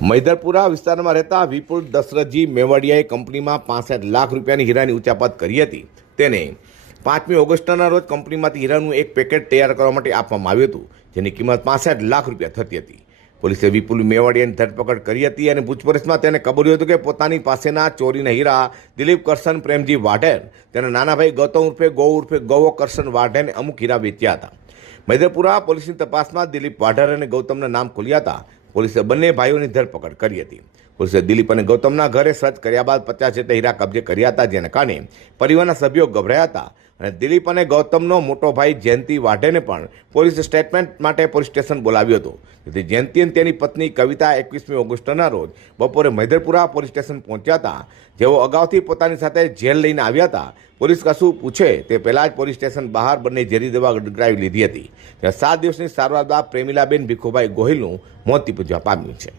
મૈદરપુરા વિસ્તારમાં રહેતા વિપુલ દશરથજી મેવાડિયાએ કંપનીમાં પાસઠ લાખ રૂપિયાની હીરાની ઉચાપત કરી હતી. તેને પાંચમી ઓગસ્ટના રોજ કંપનીમાંથી હીરાનું એક પેકેટ તૈયાર કરવા માટે આપવામાં આવ્યું હતું, જેની કિંમત પાસઠ લાખ રૂપિયા થતી હતી. પોલીસે વિપુલ મેવાડિયાની ધરપકડ કરી હતી અને પૂછપરછમાં તેને કબૂલ્યું હતું કે પોતાની પાસેના ચોરીના હીરા દિલીપ કરશન, પ્રેમજી વાઢેર, તેના નાના ભાઈ ગૌતમ ઉર્ફે ગૌ ઉર્ફે ગૌ કરશન વાઢેરને અમુક હીરા વેચ્યા હતા. મૈદરપુરા પોલીસની તપાસમાં દિલીપ વાઢેર અને ગૌતમના નામ ખુલ્યા હતા. પોલીસે બંને ભાઈઓની ધરપકડ કરી હતી. પોલીસે દિલીપ અને ગૌતમના ઘરે સર્ચ કર્યા બાદ પચાસ જેટલા હીરા કબજે કર્યા હતા, જેના કારણે પરિવારના સભ્યો ગભરાયા હતા. અને દિલીપ અને ગૌતમનો મોટો ભાઈ જયંતિ વાઢેને પણ પોલીસે સ્ટેટમેન્ટ માટે પોલીસ સ્ટેશન બોલાવ્યો હતો. જેથી જયંતિ અને તેની પત્ની કવિતા એકવીસમી ઓગસ્ટના રોજ બપોરે મૈદરપુરા પોલીસ સ્ટેશન પહોંચ્યા હતા. જેઓ અગાઉથી પોતાની સાથે જેલ લઈને આવ્યા હતા. પોલીસ કશું પૂછે તે પહેલાં જ પોલીસ સ્ટેશન બહાર બંને ઝેરી દવા ગટગરાવી લીધી હતી. ત્યાં સાત દિવસની સારવાર બાદ પ્રેમિલાબેન ભીખુભાઈ ગોહિલનું મોત નીપજવા પામ્યું છે.